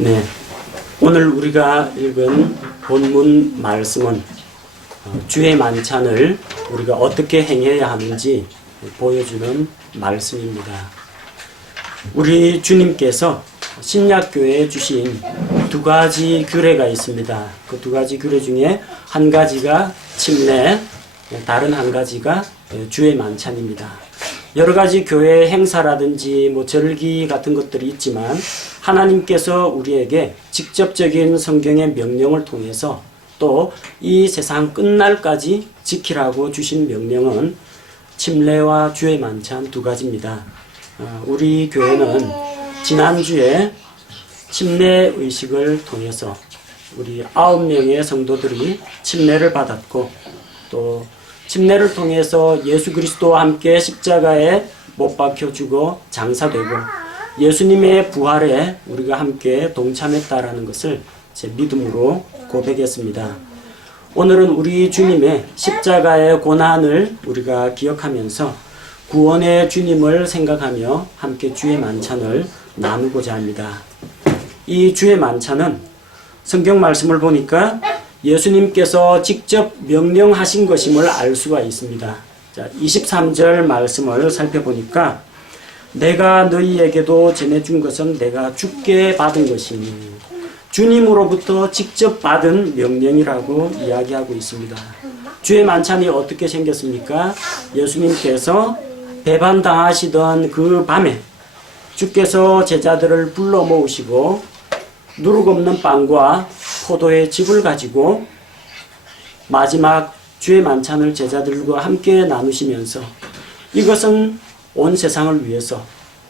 네, 오늘 우리가 읽은 본문 말씀은 주의 만찬을 우리가 어떻게 행해야 하는지 보여주는 말씀입니다. 우리 주님께서 신약교회에 주신 두 가지 규례가 있습니다. 그 두 가지 규례 중에 한 가지가 침례, 다른 한 가지가 주의 만찬입니다. 여러 가지 교회 행사라든지 절기 같은 것들이 있지만 하나님께서 우리에게 직접적인 성경의 명령을 통해서 또 이 세상 끝날까지 지키라고 주신 명령은 침례와 주의 만찬 두 가지입니다. 우리 교회는 지난주에 침례 의식을 통해서 우리 9명의 성도들이 침례를 받았고, 또 침례를 통해서 예수 그리스도와 함께 십자가에 못 박혀 죽어 장사되고 예수님의 부활에 우리가 함께 동참했다라는 것을 제 믿음으로 고백했습니다. 오늘은 우리 주님의 십자가의 고난을 우리가 기억하면서 구원의 주님을 생각하며 함께 주의 만찬을 나누고자 합니다. 이 주의 만찬은 성경 말씀을 보니까 예수님께서 직접 명령하신 것임을 알 수가 있습니다. 자, 23절 말씀을 살펴보니까 내가 너희에게도 전해준 것은 내가 주께 받은 것이니, 주님으로부터 직접 받은 명령이라고 이야기하고 있습니다. 주의 만찬이 어떻게 생겼습니까? 예수님께서 배반당하시던 그 밤에 주께서 제자들을 불러 모으시고 누룩 없는 빵과 포도의 즙을 가지고 마지막 주의 만찬을 제자들과 함께 나누시면서 이것은 온 세상을 위해서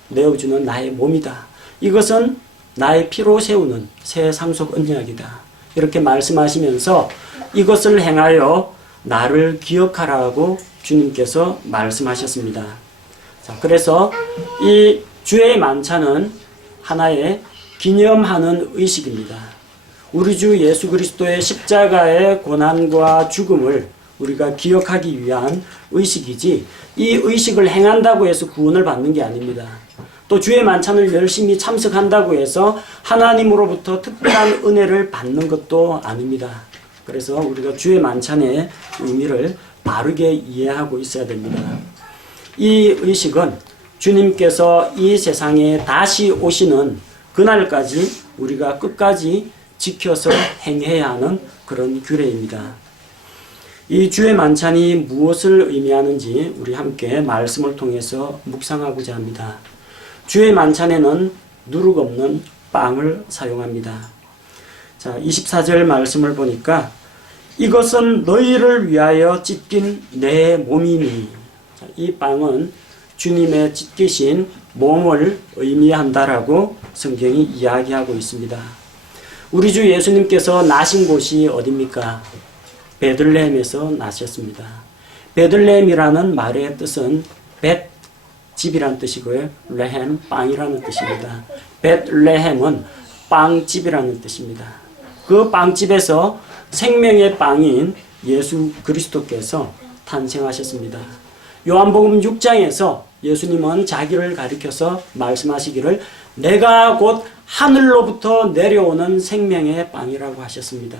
내어주는 나의 몸이다. 이것은 나의 피로 세우는 새 상속 언약이다. 이렇게 말씀하시면서 이것을 행하여 나를 기억하라고 주님께서 말씀하셨습니다. 자, 그래서 이 주의 만찬은 하나의 기념하는 의식입니다. 우리 주 예수 그리스도의 십자가의 고난과 죽음을 우리가 기억하기 위한 의식이지, 이 의식을 행한다고 해서 구원을 받는 게 아닙니다. 또 주의 만찬을 열심히 참석한다고 해서 하나님으로부터 특별한 은혜를 받는 것도 아닙니다. 그래서 우리가 주의 만찬의 의미를 바르게 이해하고 있어야 됩니다. 이 의식은 주님께서 이 세상에 다시 오시는 그날까지 우리가 끝까지 지켜서 행해야 하는 그런 규례입니다. 이 주의 만찬이 무엇을 의미하는지 우리 함께 말씀을 통해서 묵상하고자 합니다. 주의 만찬에는 누룩 없는 빵을 사용합니다. 자, 24절 말씀을 보니까 이것은 너희를 위하여 찢긴 내 몸이니, 이 빵은 주님의 찢기신 몸을 의미한다라고 성경이 이야기하고 있습니다. 우리 주 예수님께서 나신 곳이 어디입니까? 베들레헴에서 나셨습니다. 베들레헴이라는 말의 뜻은 집이란 뜻이고요. 레헴, 빵이라는 뜻입니다. 베들레헴은 빵집이라는 뜻입니다. 그 빵집에서 생명의 빵인 예수 그리스도께서 탄생하셨습니다. 요한복음 6장에서 예수님은 자기를 가리켜서 말씀하시기를 내가 곧 하늘로부터 내려오는 생명의 빵이라고 하셨습니다.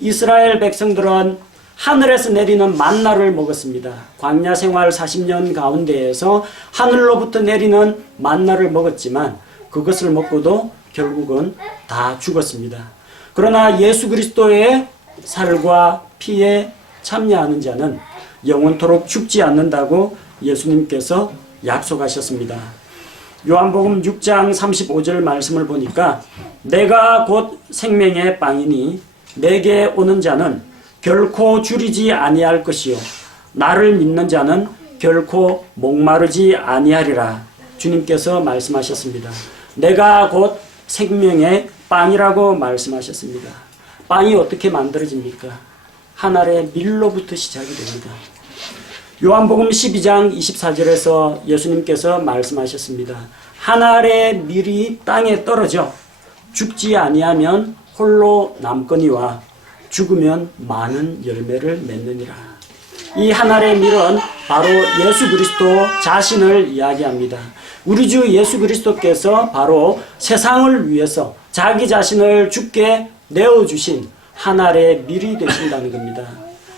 이스라엘 백성들은 하늘에서 내리는 만나를 먹었습니다. 광야 생활 40년 가운데에서 하늘로부터 내리는 만나를 먹었지만 그것을 먹고도 결국은 다 죽었습니다. 그러나 예수 그리스도의 살과 피에 참여하는 자는 영원토록 죽지 않는다고 예수님께서 약속하셨습니다. 요한복음 6장 35절 말씀을 보니까 내가 곧 생명의 빵이니 내게 오는 자는 결코 줄이지 아니할 것이요 나를 믿는 자는 결코 목마르지 아니하리라. 주님께서 말씀하셨습니다. 내가 곧 생명의 빵이라고 말씀하셨습니다. 빵이 어떻게 만들어집니까? 한 알의 밀로부터 시작이 됩니다. 요한복음 12장 24절에서 예수님께서 말씀하셨습니다. 한 알의 밀이 땅에 떨어져 죽지 아니하면 홀로 남거니와 죽으면 많은 열매를 맺느니라. 이 한 알의 밀은 바로 예수 그리스도 자신을 이야기합니다. 우리 주 예수 그리스도께서 바로 세상을 위해서 자기 자신을 주께 내어주신 한 알의 밀이 되신다는 겁니다.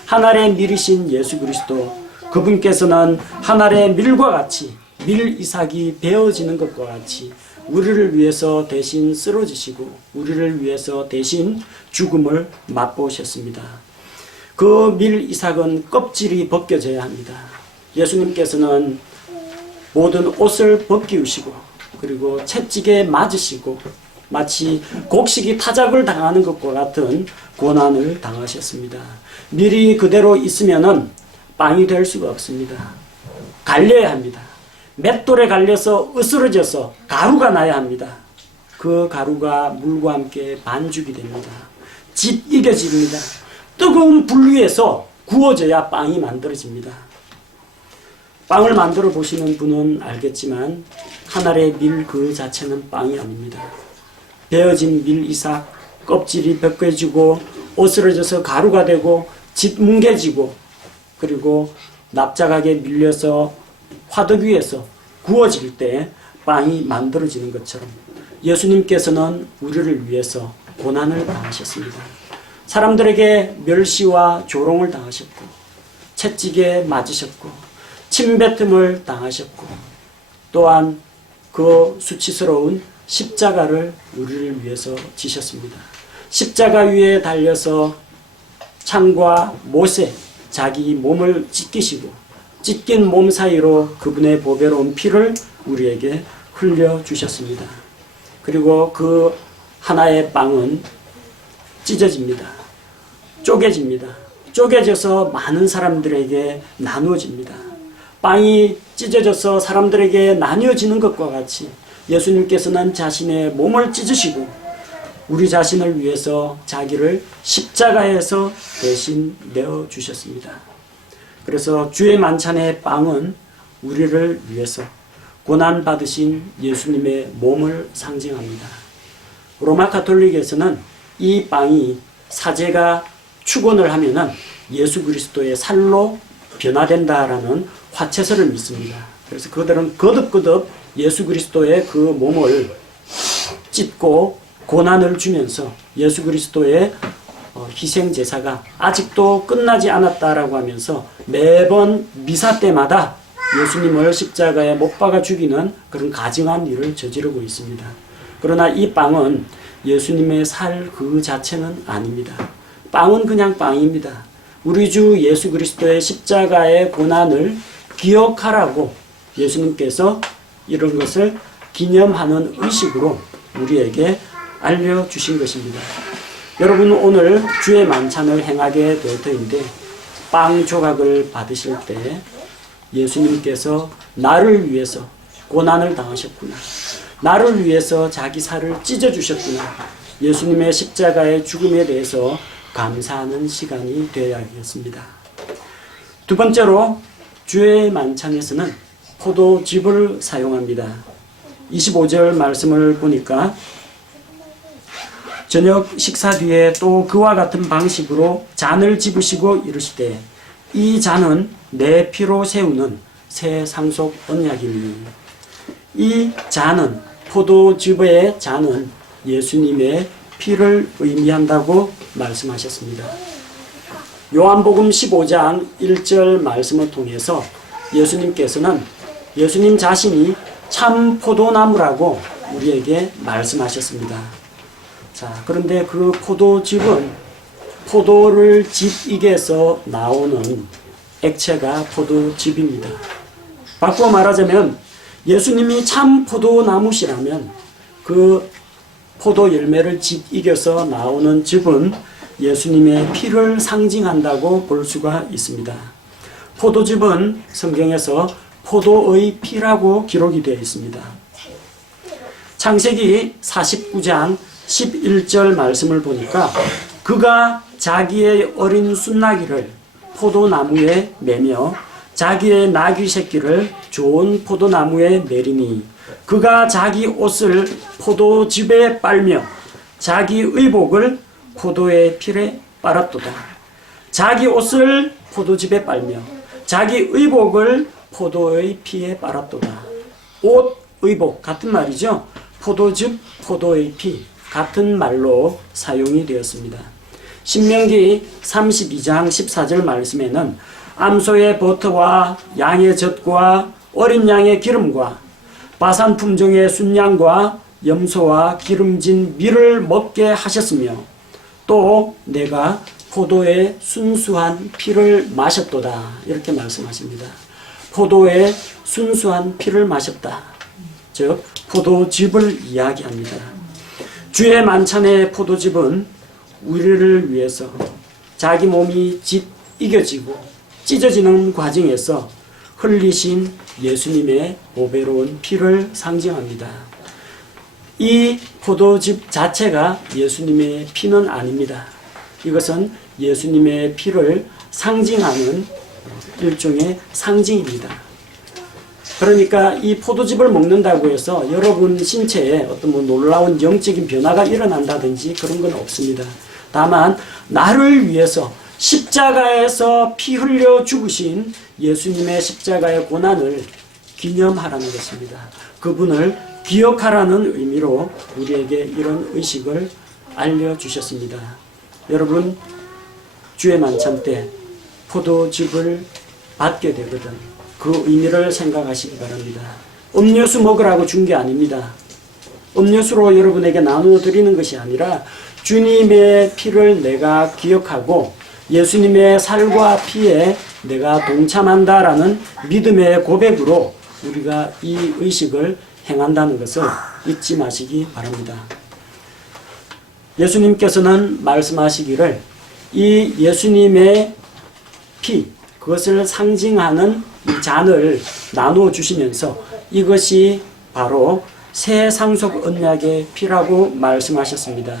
한 알의 밀이신 예수 그리스도, 그분께서는 한 알의 밀과 같이, 밀 이삭이 베어지는 것과 같이 우리를 위해서 대신 쓰러지시고 우리를 위해서 대신 죽음을 맛보셨습니다. 그 밀 이삭은 껍질이 벗겨져야 합니다. 예수님께서는 모든 옷을 벗기우시고 그리고 채찍에 맞으시고 마치 곡식이 타작을 당하는 것과 같은 고난을 당하셨습니다. 밀이 그대로 있으면은 빵이 될 수가 없습니다. 갈려야 합니다. 맷돌에 갈려서 으스러져서 가루가 나야 합니다. 그 가루가 물과 함께 반죽이 됩니다. 짓이겨집니다. 뜨거운 불 위에서 구워져야 빵이 만들어집니다. 빵을 만들어 보시는 분은 알겠지만 한 알의 밀 그 자체는 빵이 아닙니다. 베어진 밀 이삭, 껍질이 벗겨지고 으스러져서 가루가 되고 짓뭉개지고 그리고 납작하게 밀려서 화덕 위에서 구워질 때 빵이 만들어지는 것처럼 예수님께서는 우리를 위해서 고난을 당하셨습니다. 사람들에게 멸시와 조롱을 당하셨고 채찍에 맞으셨고 침뱉음을 당하셨고 또한 그 수치스러운 십자가를 우리를 위해서 지셨습니다. 십자가 위에 달려서 창과 못에 자기 몸을 찢기시고 찢긴 몸 사이로 그분의 보배로운 피를 우리에게 흘려주셨습니다. 그리고 그 하나의 빵은 찢어집니다. 쪼개집니다. 쪼개져서 많은 사람들에게 나누어집니다. 빵이 찢어져서 사람들에게 나뉘어지는 것과 같이 예수님께서는 자신의 몸을 찢으시고 우리 자신을 위해서 자기를 십자가에서 대신 내어주셨습니다. 그래서 주의 만찬의 빵은 우리를 위해서 고난받으신 예수님의 몸을 상징합니다. 로마 가톨릭에서는 이 빵이 사제가 축원을 하면은 예수 그리스도의 살로 변화된다라는 화채설을 믿습니다. 그래서 그들은 거듭거듭 예수 그리스도의 그 몸을 찢고 고난을 주면서 예수 그리스도의 희생 제사가 아직도 끝나지 않았다라고 하면서 매번 미사 때마다 예수님을 십자가에 못 박아 죽이는 그런 가증한 일을 저지르고 있습니다. 그러나 이 빵은 예수님의 살 그 자체는 아닙니다. 빵은 그냥 빵입니다. 우리 주 예수 그리스도의 십자가의 고난을 기억하라고 예수님께서 이런 것을 기념하는 의식으로 우리에게 알려주신 것입니다. 여러분 오늘 주의 만찬을 행하게 될 터인데 빵 조각을 받으실 때 예수님께서 나를 위해서 고난을 당하셨구나. 나를 위해서 자기 살을 찢어주셨구나. 예수님의 십자가의 죽음에 대해서 감사하는 시간이 되어야겠습니다. 두 번째로 주의 만찬에서는 포도즙을 사용합니다. 25절 말씀을 보니까 저녁 식사 뒤에 또 그와 같은 방식으로 잔을 집으시고 이르시되 이 잔은 내 피로 세우는 새 상속 언약이니. 이 잔은 포도즙의 잔은 예수님의 피를 의미한다고 말씀하셨습니다. 요한복음 15장 1절 말씀을 통해서 예수님께서는 예수님 자신이 참 포도나무라고 우리에게 말씀하셨습니다. 자, 그런데 그 포도즙은 포도를 짓이겨서 나오는 액체가 포도즙입니다. 바꾸어 말하자면 예수님이 참 포도나무시라면 그 포도 열매를 짓이겨서 나오는 즙은 예수님의 피를 상징한다고 볼 수가 있습니다. 포도즙은 성경에서 포도의 피라고 기록이 되어 있습니다. 창세기 49장 11절 말씀을 보니까 그가 자기의 어린 순나기를 포도나무에 매며 자기의 나귀 새끼를 좋은 포도나무에 내리니 그가 자기 옷을 포도즙에 빨며 자기 의복을 포도의 피에 빨았도다. 자기 옷을 포도즙에 빨며 자기 의복을 포도의 피에 빨았도다. 옷, 의복 같은 말이죠. 포도즙, 포도의 피 같은 말로 사용이 되었습니다. 신명기 32장 14절 말씀에는 암소의 버터와 양의 젖과 어린 양의 기름과 바산 품종의 순양과 염소와 기름진 밀을 먹게 하셨으며 또 내가 포도의 순수한 피를 마셨도다. 이렇게 말씀하십니다. 포도의 순수한 피를 마셨다. 즉 포도즙을 이야기합니다. 주의 만찬의 포도즙은 우리를 위해서 자기 몸이 이겨지고 찢어지는 과정에서 흘리신 예수님의 보배로운 피를 상징합니다. 이 포도즙 자체가 예수님의 피는 아닙니다. 이것은 예수님의 피를 상징하는 일종의 상징입니다. 그러니까 이 포도즙을 먹는다고 해서 여러분 신체에 어떤 놀라운 영적인 변화가 일어난다든지 그런 건 없습니다. 다만 나를 위해서 십자가에서 피 흘려 죽으신 예수님의 십자가의 고난을 기념하라는 것입니다. 그분을 기억하라는 의미로 우리에게 이런 의식을 알려주셨습니다. 여러분, 주의 만찬 때 포도즙을 받게 되거든 그 의미를 생각하시기 바랍니다. 음료수 먹으라고 준 게 아닙니다. 음료수로 여러분에게 나누어 드리는 것이 아니라 주님의 피를 내가 기억하고 예수님의 살과 피에 내가 동참한다라는 믿음의 고백으로 우리가 이 의식을 행한다는 것을 잊지 마시기 바랍니다. 예수님께서는 말씀하시기를 이 예수님의 피, 그것을 상징하는 이 잔을 나누어 주시면서 이것이 바로 새 상속 언약의 피라고 말씀하셨습니다.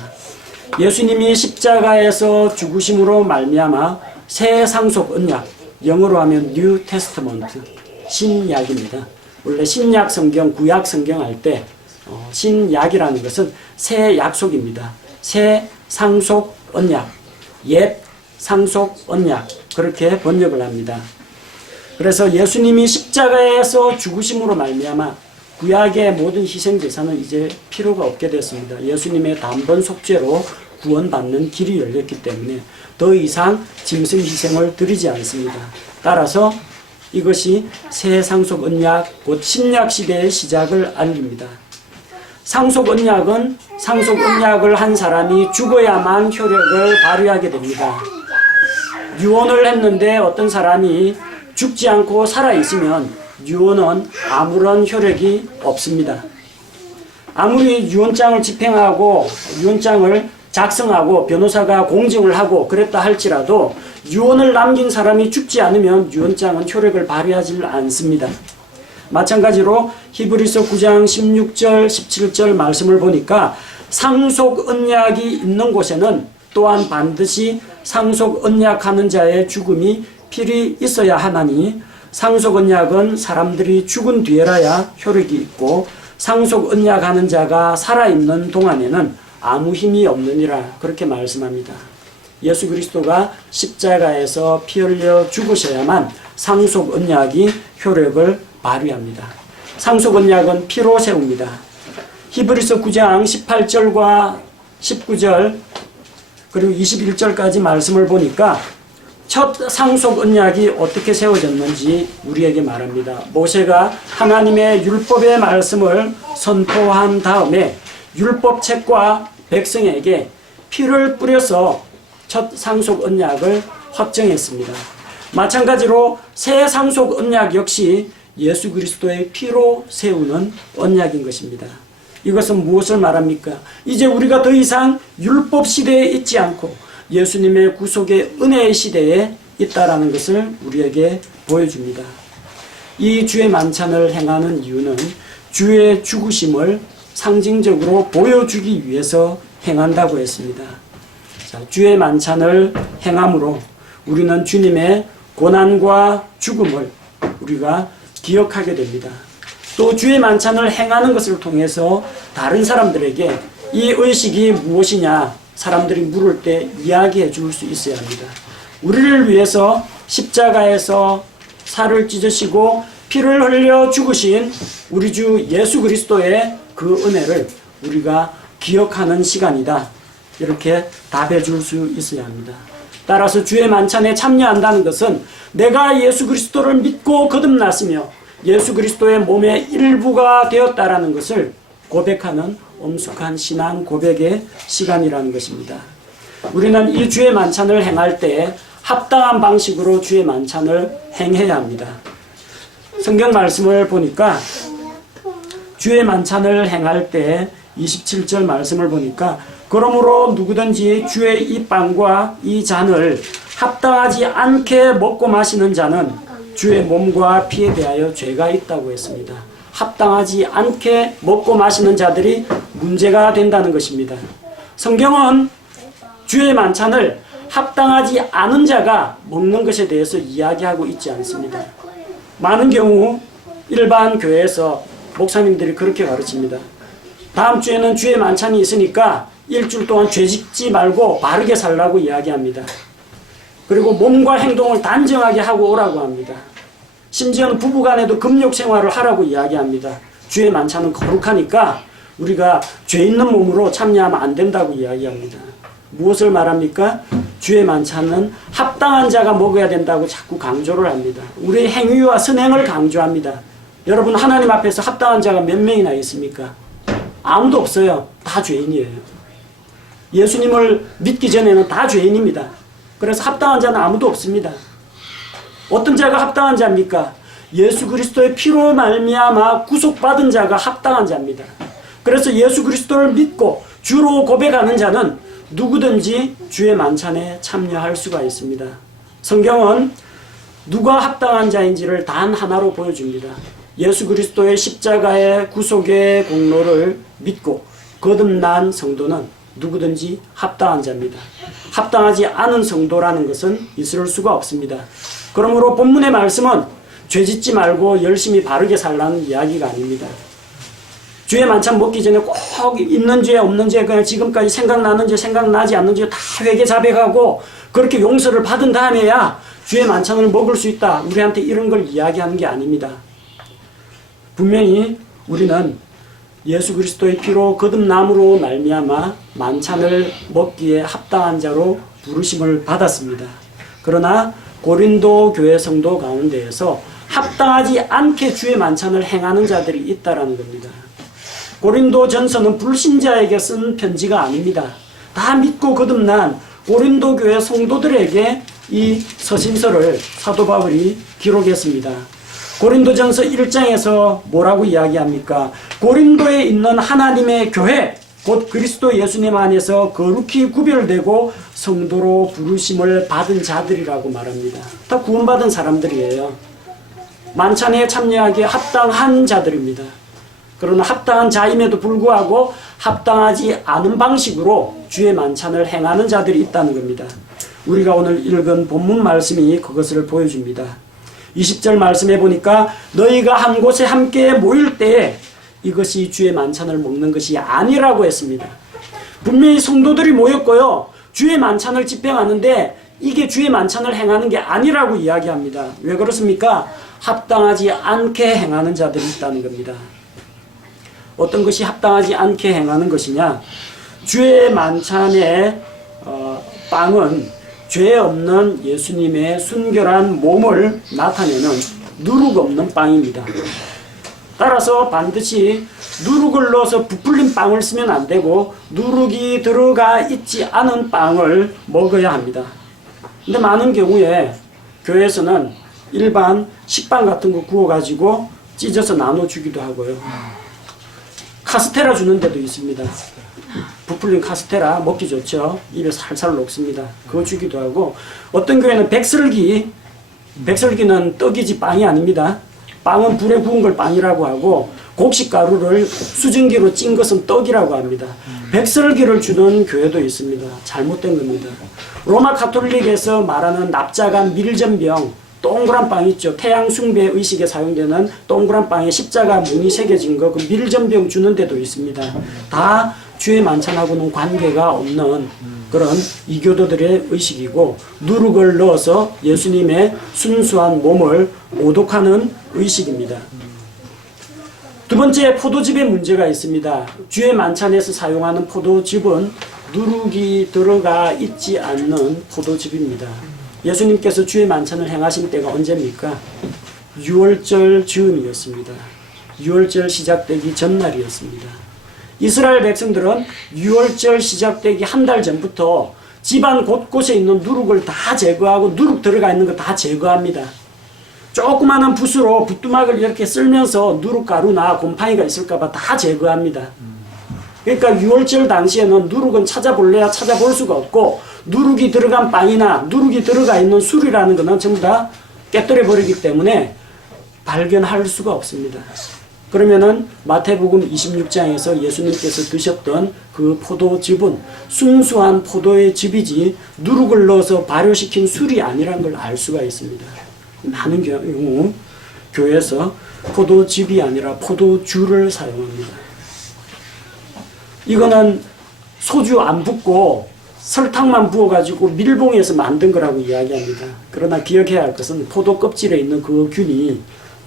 예수님이 십자가에서 죽으심으로 말미암아 새 상속 언약, 영어로 하면 뉴 테스트먼트, 신약입니다. 원래 신약 성경, 구약 성경 할 때 신약이라는 것은 새 약속입니다. 새 상속 언약, 옛 상속 언약, 그렇게 번역을 합니다. 그래서 예수님이 십자가에서 죽으심으로 말미암아 구약의 모든 희생 제사는 이제 필요가 없게 됐습니다. 예수님의 단번 속죄로 구원받는 길이 열렸기 때문에 더 이상 짐승 희생을 드리지 않습니다. 따라서 이것이 새 상속 언약, 곧 신약 시대의 시작을 알립니다. 상속 언약은 상속 언약을 한 사람이 죽어야만 효력을 발휘하게 됩니다. 유언을 했는데 어떤 사람이 죽지 않고 살아있으면 유언은 아무런 효력이 없습니다. 아무리 유언장을 집행하고 유언장을 작성하고 변호사가 공증을 하고 그랬다 할지라도 유언을 남긴 사람이 죽지 않으면 유언장은 효력을 발휘하지 않습니다. 마찬가지로 히브리서 9장 16절 17절 말씀을 보니까 상속 언약이 있는 곳에는 또한 반드시 상속 언약하는 자의 죽음이 필히 있어야 하나니 상속 언약은 사람들이 죽은 뒤에라야 효력이 있고 상속 언약하는 자가 살아있는 동안에는 아무 힘이 없느니라, 그렇게 말씀합니다. 예수 그리스도가 십자가에서 피 흘려 죽으셔야만 상속 언약이 효력을 발휘합니다. 상속 언약은 피로 세웁니다. 히브리서 9장 18절과 19절 그리고 21절까지 말씀을 보니까 첫 상속 언약이 어떻게 세워졌는지 우리에게 말합니다. 모세가 하나님의 율법의 말씀을 선포한 다음에 율법책과 백성에게 피를 뿌려서 첫 상속 언약을 확정했습니다. 마찬가지로 새 상속 언약 역시 예수 그리스도의 피로 세우는 언약인 것입니다. 이것은 무엇을 말합니까? 이제 우리가 더 이상 율법 시대에 있지 않고 예수님의 구속의 은혜의 시대에 있다라는 것을 우리에게 보여줍니다. 이 주의 만찬을 행하는 이유는 주의 죽으심을 상징적으로 보여주기 위해서 행한다고 했습니다. 자, 주의 만찬을 행함으로 우리는 주님의 고난과 죽음을 우리가 기억하게 됩니다. 또 주의 만찬을 행하는 것을 통해서 다른 사람들에게 이 의식이 무엇이냐 사람들이 물을 때 이야기해 줄 수 있어야 합니다. 우리를 위해서 십자가에서 살을 찢으시고 피를 흘려 죽으신 우리 주 예수 그리스도의 그 은혜를 우리가 기억하는 시간이다. 이렇게 답해 줄 수 있어야 합니다. 따라서 주의 만찬에 참여한다는 것은 내가 예수 그리스도를 믿고 거듭났으며 예수 그리스도의 몸의 일부가 되었다라는 것을 고백하는 엄숙한 신앙 고백의 시간이라는 것입니다. 우리는 이 주의 만찬을 행할 때 합당한 방식으로 주의 만찬을 행해야 합니다. 성경 말씀을 보니까 주의 만찬을 행할 때 27절 말씀을 보니까 그러므로 누구든지 주의 이 빵과 이 잔을 합당하지 않게 먹고 마시는 자는 주의 몸과 피에 대하여 죄가 있다고 했습니다. 합당하지 않게 먹고 마시는 자들이 문제가 된다는 것입니다. 성경은 주의 만찬을 합당하지 않은 자가 먹는 것에 대해서 이야기하고 있지 않습니다. 많은 경우 일반 교회에서 목사님들이 그렇게 가르칩니다. 다음 주에는 주의 만찬이 있으니까 일주일 동안 죄 짓지 말고 바르게 살라고 이야기합니다. 그리고 몸과 행동을 단정하게 하고 오라고 합니다. 심지어는 부부간에도 금욕 생활을 하라고 이야기합니다. 주의 만찬은 거룩하니까 우리가 죄 있는 몸으로 참여하면 안 된다고 이야기합니다. 무엇을 말합니까? 주의 만찬은 합당한 자가 먹어야 된다고 자꾸 강조를 합니다. 우리의 행위와 선행을 강조합니다. 여러분, 하나님 앞에서 합당한 자가 몇 명이나 있습니까? 아무도 없어요. 다 죄인이에요. 예수님을 믿기 전에는 다 죄인입니다. 그래서 합당한 자는 아무도 없습니다. 어떤 자가 합당한 자입니까? 예수 그리스도의 피로 말미암아 구속받은 자가 합당한 자입니다. 그래서 예수 그리스도를 믿고 주로 고백하는 자는 누구든지 주의 만찬에 참여할 수가 있습니다. 성경은 누가 합당한 자인지를 단 하나로 보여줍니다. 예수 그리스도의 십자가의 구속의 공로를 믿고 거듭난 성도는 누구든지 합당한 자입니다. 합당하지 않은 성도라는 것은 있을 수가 없습니다. 그러므로 본문의 말씀은 죄짓지 말고 열심히 바르게 살라는 이야기가 아닙니다. 주의 만찬 먹기 전에 꼭 있는 죄 없는 죄 그냥 지금까지 생각나는 죄 생각나지 않는 죄 다 회개 자백하고 그렇게 용서를 받은 다음에야 주의 만찬을 먹을 수 있다. 우리한테 이런 걸 이야기하는 게 아닙니다. 분명히 우리는 예수 그리스도의 피로 거듭남으로 말미암아 만찬을 먹기에 합당한 자로 부르심을 받았습니다. 그러나 고린도 교회 성도 가운데에서 합당하지 않게 주의 만찬을 행하는 자들이 있다라는 겁니다. 고린도 전서는 불신자에게 쓴 편지가 아닙니다. 다 믿고 거듭난 고린도 교회 성도들에게 이 서신서를 사도 바울이 기록했습니다. 고린도전서 1장에서 뭐라고 이야기합니까? 고린도에 있는 하나님의 교회, 곧 그리스도 예수님 안에서 거룩히 구별되고 성도로 부르심을 받은 자들이라고 말합니다. 다 구원받은 사람들이에요. 만찬에 참여하기에 합당한 자들입니다. 그러나 합당한 자임에도 불구하고 합당하지 않은 방식으로 주의 만찬을 행하는 자들이 있다는 겁니다. 우리가 오늘 읽은 본문 말씀이 그것을 보여줍니다. 20절 말씀해 보니까 너희가 한 곳에 함께 모일 때에 이것이 주의 만찬을 먹는 것이 아니라고 했습니다. 분명히 성도들이 모였고요. 주의 만찬을 집행하는데 이게 주의 만찬을 행하는 게 아니라고 이야기합니다. 왜 그렇습니까? 합당하지 않게 행하는 자들이 있다는 겁니다. 어떤 것이 합당하지 않게 행하는 것이냐? 주의 만찬의 빵은 죄 없는 예수님의 순결한 몸을 나타내는 누룩 없는 빵입니다. 따라서 반드시 누룩을 넣어서 부풀린 빵을 쓰면 안 되고 누룩이 들어가 있지 않은 빵을 먹어야 합니다. 근데 많은 경우에 교회에서는 일반 식빵 같은 거 구워가지고 찢어서 나눠주기도 하고요. 카스테라 주는 데도 있습니다. 부풀린 카스테라 먹기 좋죠. 입에 살살 녹습니다. 그거 주기도 하고 어떤 교회는 백설기는 떡이지 빵이 아닙니다. 빵은 불에 구운 걸 빵이라고 하고 곡식가루를 수증기로 찐 것은 떡이라고 합니다. 백설기를 주는 교회도 있습니다. 잘못된 겁니다. 로마 가톨릭에서 말하는 납작한 밀전병 동그란 빵 있죠. 태양 숭배 의식에 사용되는 동그란 빵에 십자가 문이 새겨진 거, 그 밀전병 주는 데도 있습니다. 다 주의 만찬하고는 관계가 없는 그런 이교도들의 의식이고 누룩을 넣어서 예수님의 순수한 몸을 모독하는 의식입니다. 두 번째, 포도즙에 문제가 있습니다. 주의 만찬에서 사용하는 포도즙은 누룩이 들어가 있지 않는 포도즙입니다. 예수님께서 주의 만찬을 행하신 때가 언제입니까? 6월절 즈음이었습니다. 6월절 시작되기 전날이었습니다. 이스라엘 백성들은 6월절 시작되기 한 달 전부터 집안 곳곳에 있는 누룩을 다 제거하고 누룩 들어가 있는 거 다 제거합니다. 조그마한 붓으로 붓두막을 이렇게 쓸면서 누룩가루나 곰팡이가 있을까봐 다 제거합니다. 그러니까 6월절 당시에는 누룩은 찾아볼래야 찾아볼 수가 없고, 누룩이 들어간 빵이나 누룩이 들어가 있는 술이라는 것은 전부 다 깨뜨려 버리기 때문에 발견할 수가 없습니다. 그러면은 마태복음 26장에서 예수님께서 드셨던 그 포도즙은 순수한 포도의 즙이지 누룩을 넣어서 발효시킨 술이 아니라는 걸 알 수가 있습니다. 많은 경우 교회에서 포도즙이 아니라 포도주를 사용합니다. 이거는 소주 안 붓고 설탕만 부어가지고 밀봉해서 만든 거라고 이야기합니다. 그러나 기억해야 할 것은 포도 껍질에 있는 그 균이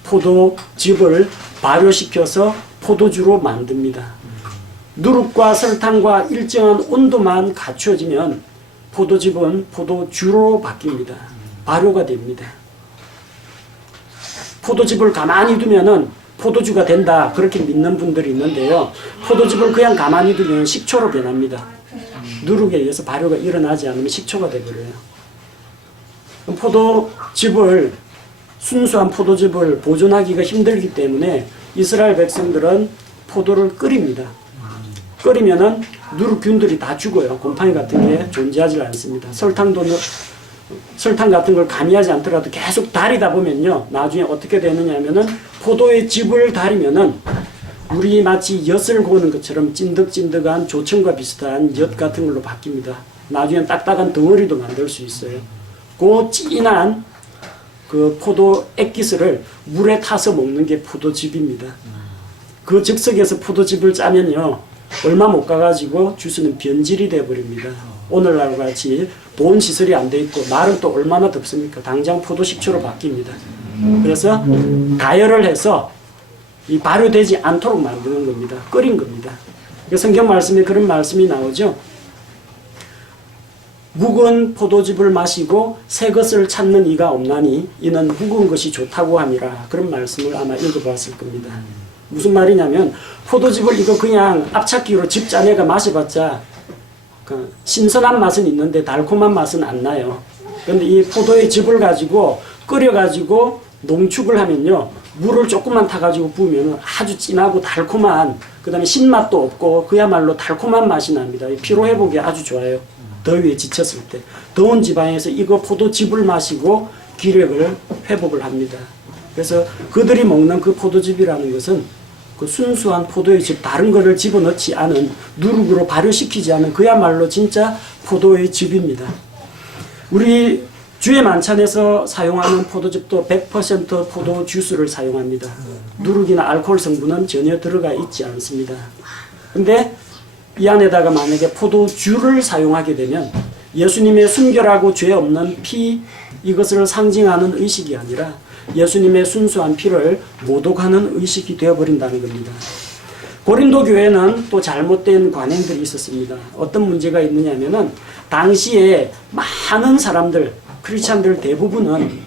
포도즙을 발효시켜서 포도주로 만듭니다. 누룩과 설탕과 일정한 온도만 갖춰지면 포도즙은 포도주로 바뀝니다. 발효가 됩니다. 포도즙을 가만히 두면은 포도주가 된다, 그렇게 믿는 분들이 있는데요. 포도즙을 그냥 가만히 두면 식초로 변합니다. 누룩에 의해서 발효가 일어나지 않으면 식초가 되어버려요. 포도즙을, 순수한 포도즙을 보존하기가 힘들기 때문에 이스라엘 백성들은 포도를 끓입니다. 끓이면은 누룩균들이 다 죽어요. 곰팡이 같은 게 존재하지 않습니다. 설탕 같은 걸 가미하지 않더라도 계속 달이다 보면요, 나중에 어떻게 되느냐 하면은 포도의 즙을 달이면은 우리 마치 엿을 고는 것처럼 찐득찐득한 조청과 비슷한 엿 같은 걸로 바뀝니다. 나중에 딱딱한 덩어리도 만들 수 있어요. 그 진한 그 포도 액기스를 물에 타서 먹는 게 포도즙입니다. 그 즉석에서 포도즙을 짜면요, 얼마 못 가가지고 주스는 변질이 되어버립니다. 오늘날 같이 보온 시설이 안 돼 있고 날은 또 얼마나 덥습니까? 당장 포도식초로 바뀝니다. 그래서 가열을 해서 이 발효되지 않도록 만드는 겁니다. 끓인 겁니다. 성경 말씀에 그런 말씀이 나오죠. 묵은 포도즙을 마시고 새 것을 찾는 이가 없나니 이는 묵은 것이 좋다고 함이라. 그런 말씀을 아마 읽어봤을 겁니다. 무슨 말이냐면 포도즙을 이거 그냥 앞찾기로 즙 짜내가 마셔봤자 그 신선한 맛은 있는데 달콤한 맛은 안 나요. 그런데 이 포도의 즙을 가지고 끓여가지고 농축을 하면요, 물을 조금만 타가지고 부으면 아주 진하고 달콤한, 그 다음에 신맛도 없고 그야말로 달콤한 맛이 납니다. 피로회복에 아주 좋아요. 더위에 지쳤을 때 더운 지방에서 이거 포도즙을 마시고 기력을 회복을 합니다. 그래서 그들이 먹는 그 포도즙이라는 것은 그 순수한 포도의 즙, 다른 거를 집어넣지 않은, 누룩으로 발효시키지 않은 그야말로 진짜 포도의 즙입니다. 우리 주의 만찬에서 사용하는 포도즙도 100% 포도 주스를 사용합니다. 누룩이나 알코올 성분은 전혀 들어가 있지 않습니다. 근데 이 안에다가 만약에 포도주를 사용하게 되면 예수님의 순결하고 죄 없는 피, 이것을 상징하는 의식이 아니라 예수님의 순수한 피를 모독하는 의식이 되어버린다는 겁니다. 고린도 교회는 또 잘못된 관행들이 있었습니다. 어떤 문제가 있느냐 하면은 당시에 많은 사람들, 크리스찬들 대부분은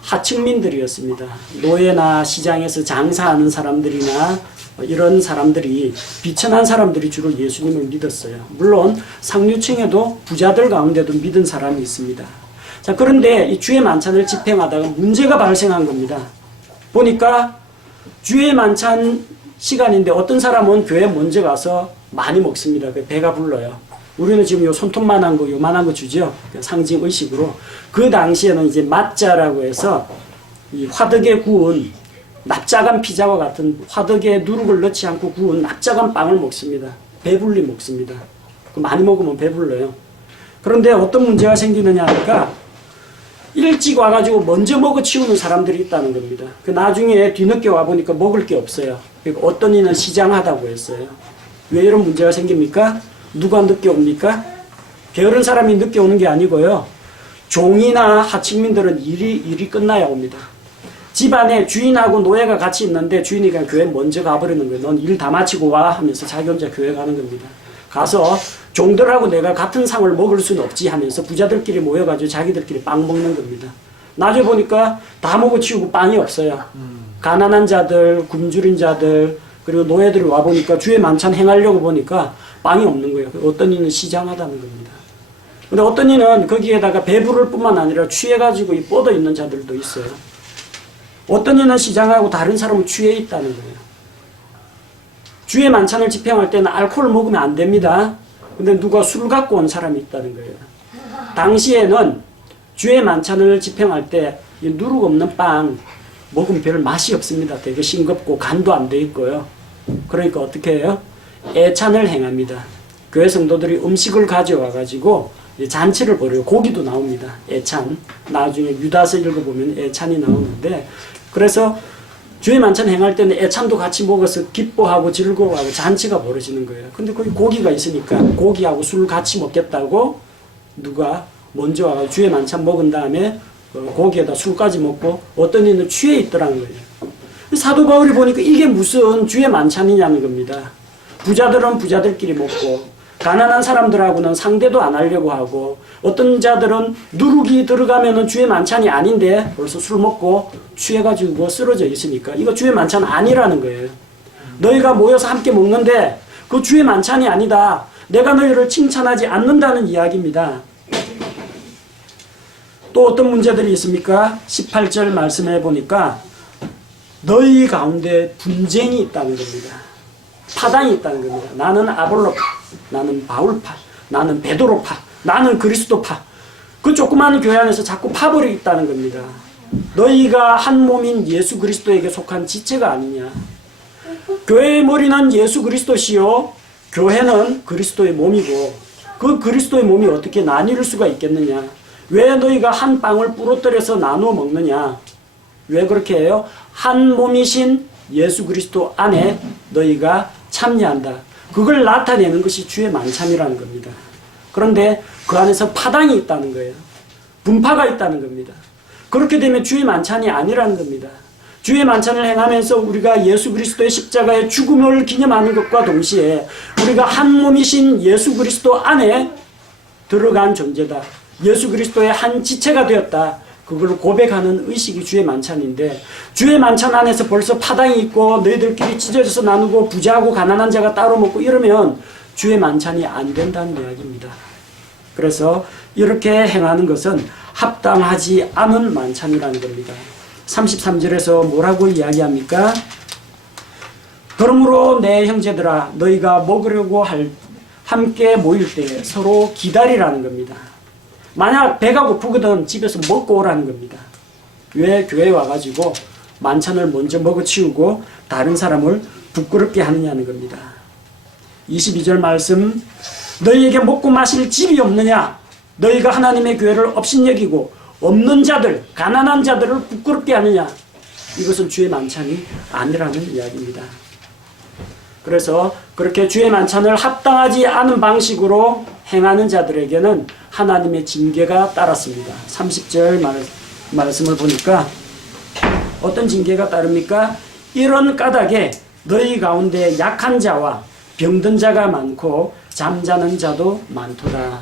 하층민들이었습니다. 노예나 시장에서 장사하는 사람들이나 이런 사람들이, 비천한 사람들이 주로 예수님을 믿었어요. 물론 상류층에도 부자들 가운데도 믿은 사람이 있습니다. 자, 그런데 이 주의 만찬을 집행하다가 문제가 발생한 겁니다. 보니까 주의 만찬 시간인데 어떤 사람은 교회 먼저 가서 많이 먹습니다. 배가 불러요. 우리는 지금 요 손톱만한 거, 요만한 거 주죠. 상징 의식으로. 그 당시에는 이제 맛자라고 해서 이 화덕에 구운 납작한 피자와 같은 화덕에 누룩을 넣지 않고 구운 납작한 빵을 먹습니다. 배불리 먹습니다. 많이 먹으면 배불러요. 그런데 어떤 문제가 생기느냐 하니까 일찍 와가지고 먼저 먹어 치우는 사람들이 있다는 겁니다. 나중에 뒤늦게 와보니까 먹을 게 없어요. 그리고 어떤 이는 시장하다고 했어요. 왜 이런 문제가 생깁니까? 누가 늦게 옵니까? 게으른 사람이 늦게 오는 게 아니고요. 종이나 하층민들은 일이 끝나야 옵니다. 집안에 주인하고 노예가 같이 있는데 주인이 그냥 교회 먼저 가버리는 거예요. 넌 일 다 마치고 와 하면서 자기 혼자 교회 가는 겁니다. 가서 종들하고 내가 같은 상을 먹을 수는 없지 하면서 부자들끼리 모여가지고 자기들끼리 빵 먹는 겁니다. 나중에 보니까 다 먹어치우고 빵이 없어요. 가난한 자들, 굶주린 자들, 그리고 노예들이 와보니까 주의 만찬 행하려고 보니까 빵이 없는 거예요. 어떤 이는 시장하다는 겁니다. 근데 어떤 이는 거기에다가 배부를 뿐만 아니라 취해가지고 뻗어 있는 자들도 있어요. 어떤 이는 시장하고 다른 사람은 취해 있다는 거예요. 주의 만찬을 집행할 때는 알코올 먹으면 안 됩니다. 근데 누가 술 갖고 온 사람이 있다는 거예요. 당시에는 주의 만찬을 집행할 때 누룩 없는 빵 먹으면 별 맛이 없습니다. 되게 싱겁고 간도 안 돼 있고요. 그러니까 어떻게 해요? 애찬을 행합니다. 교회 성도들이 음식을 가져와 가지고 잔치를 벌여요. 고기도 나옵니다. 애찬. 나중에 유다서 읽어보면 애찬이 나오는데, 그래서 주의 만찬 행할 때는 애찬도 같이 먹어서 기뻐하고 즐거워하고 잔치가 벌어지는 거예요. 근데 거기 고기가 있으니까 고기하고 술 같이 먹겠다고 누가 먼저 와서 주의 만찬 먹은 다음에 고기에다 술까지 먹고 어떤 이는 취해 있더라는 거예요. 사도 바울이 보니까 이게 무슨 주의 만찬이냐는 겁니다. 부자들은 부자들끼리 먹고 가난한 사람들하고는 상대도 안 하려고 하고, 어떤 자들은 누룩이 들어가면은 주의 만찬이 아닌데 벌써 술 먹고 취해가지고 쓰러져 있으니까 이거 주의 만찬 아니라는 거예요. 너희가 모여서 함께 먹는데 그 주의 만찬이 아니다. 내가 너희를 칭찬하지 않는다는 이야기입니다. 또 어떤 문제들이 있습니까? 18절 말씀해 보니까 너희 가운데 분쟁이 있다는 겁니다. 파당이 있다는 겁니다. 나는 아볼로파, 나는 바울파, 나는 베드로파, 나는 그리스도파. 그 조그마한 교회 안에서 자꾸 파벌이 있다는 겁니다. 너희가 한 몸인 예수 그리스도에게 속한 지체가 아니냐. 교회의 머리는 예수 그리스도시요, 교회는 그리스도의 몸이고, 그 그리스도의 몸이 어떻게 나뉠 수가 있겠느냐. 왜 너희가 한 빵을 부러뜨려서 나누어 먹느냐. 왜 그렇게 해요? 한 몸이신 예수 그리스도 안에 너희가 참여한다. 그걸 나타내는 것이 주의 만찬이라는 겁니다. 그런데 그 안에서 파당이 있다는 거예요. 분파가 있다는 겁니다. 그렇게 되면 주의 만찬이 아니라는 겁니다. 주의 만찬을 행하면서 우리가 예수 그리스도의 십자가의 죽음을 기념하는 것과 동시에 우리가 한 몸이신 예수 그리스도 안에 들어간 존재다. 예수 그리스도의 한 지체가 되었다. 그걸 고백하는 의식이 주의 만찬인데, 주의 만찬 안에서 벌써 파당이 있고 너희들끼리 찢어져서 나누고 부자하고 가난한 자가 따로 먹고 이러면 주의 만찬이 안 된다는 이야기입니다. 그래서 이렇게 행하는 것은 합당하지 않은 만찬이라는 겁니다. 33절에서 뭐라고 이야기합니까? 그러므로 내 형제들아, 너희가 먹으려고 함께 모일 때 서로 기다리라는 겁니다. 만약 배가 고프거든 집에서 먹고 오라는 겁니다. 왜 교회에 와가지고 만찬을 먼저 먹어치우고 다른 사람을 부끄럽게 하느냐는 겁니다. 22절 말씀, 너희에게 먹고 마실 집이 없느냐? 너희가 하나님의 교회를 업신여기고 없는 자들, 가난한 자들을 부끄럽게 하느냐? 이것은 주의 만찬이 아니라는 이야기입니다. 그래서 그렇게 주의 만찬을 합당하지 않은 방식으로 행하는 자들에게는 하나님의 징계가 따랐습니다. 30절 말씀을 보니까 어떤 징계가 따릅니까? 이런 까닭에 너희 가운데 약한 자와 병든 자가 많고 잠자는 자도 많도다.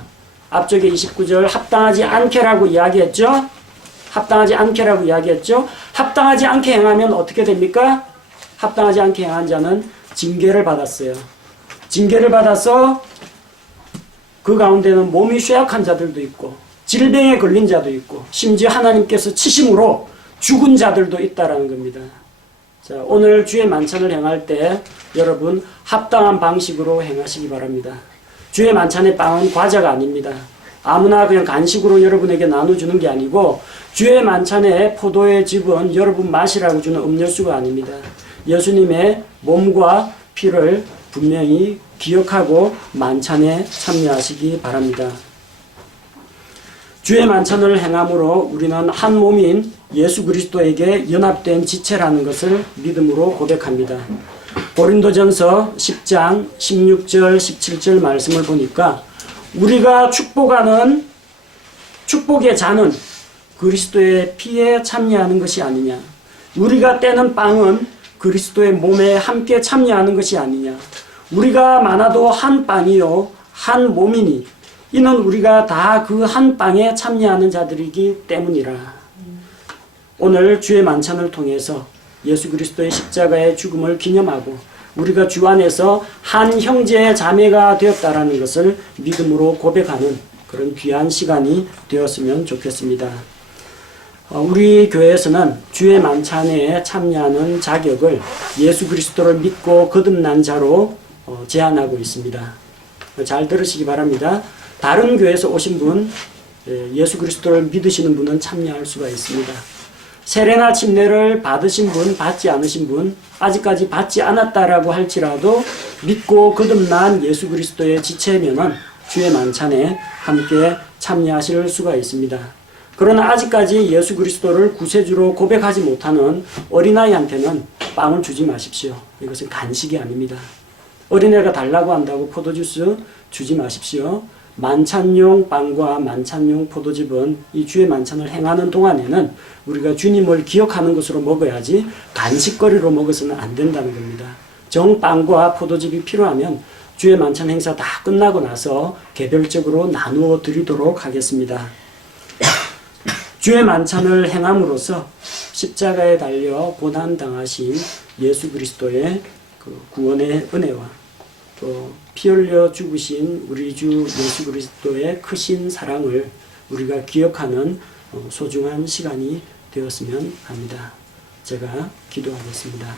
앞쪽에 29절 합당하지 않게라고 이야기했죠? 합당하지 않게라고 이야기했죠? 합당하지 않게 행하면 어떻게 됩니까? 합당하지 않게 행한 자는 징계를 받았어요. 징계를 받아서 그 가운데는 몸이 쇠약한 자들도 있고 질병에 걸린 자도 있고 심지어 하나님께서 치심으로 죽은 자들도 있다라는 겁니다. 자, 오늘 주의 만찬을 행할 때 여러분 합당한 방식으로 행하시기 바랍니다. 주의 만찬의 빵은 과자가 아닙니다. 아무나 그냥 간식으로 여러분에게 나눠주는 게 아니고 주의 만찬의 포도의 즙은 여러분 마시라고 주는 음료수가 아닙니다. 예수님의 몸과 피를 분명히 기억하고 만찬에 참여하시기 바랍니다. 주의 만찬을 행함으로 우리는 한 몸인 예수 그리스도에게 연합된 지체라는 것을 믿음으로 고백합니다. 고린도전서 10장 16절 17절 말씀을 보니까 우리가 축복하는 축복의 잔은 그리스도의 피에 참여하는 것이 아니냐. 우리가 떼는 빵은 그리스도의 몸에 함께 참여하는 것이 아니냐. 우리가 많아도 한 빵이요 한 몸이니 이는 우리가 다 그 한 빵에 참여하는 자들이기 때문이라. 오늘 주의 만찬을 통해서 예수 그리스도의 십자가의 죽음을 기념하고 우리가 주 안에서 한 형제 자매가 되었다라는 것을 믿음으로 고백하는 그런 귀한 시간이 되었으면 좋겠습니다. 우리 교회에서는 주의 만찬에 참여하는 자격을 예수 그리스도를 믿고 거듭난 자로 제한하고 있습니다. 잘 들으시기 바랍니다. 다른 교회에서 오신 분, 예수 그리스도를 믿으시는 분은 참여할 수가 있습니다. 세례나 침례를 받으신 분, 받지 않으신 분, 아직까지 받지 않았다라고 할지라도 믿고 거듭난 예수 그리스도의 지체면은 주의 만찬에 함께 참여하실 수가 있습니다. 그러나 아직까지 예수 그리스도를 구세주로 고백하지 못하는 어린아이한테는 빵을 주지 마십시오. 이것은 간식이 아닙니다. 어린애가 달라고 한다고 포도주스 주지 마십시오. 만찬용 빵과 만찬용 포도즙은 이 주의 만찬을 행하는 동안에는 우리가 주님을 기억하는 것으로 먹어야지 간식거리로 먹어서는 안 된다는 겁니다. 정빵과 포도즙이 필요하면 주의 만찬 행사 다 끝나고 나서 개별적으로 나누어 드리도록 하겠습니다. 주의 만찬을 행함으로써 십자가에 달려 고난당하신 예수 그리스도의 그 구원의 은혜와 또 피 흘려 죽으신 우리 주 예수 그리스도의 크신 사랑을 우리가 기억하는 소중한 시간이 되었으면 합니다. 제가 기도하겠습니다.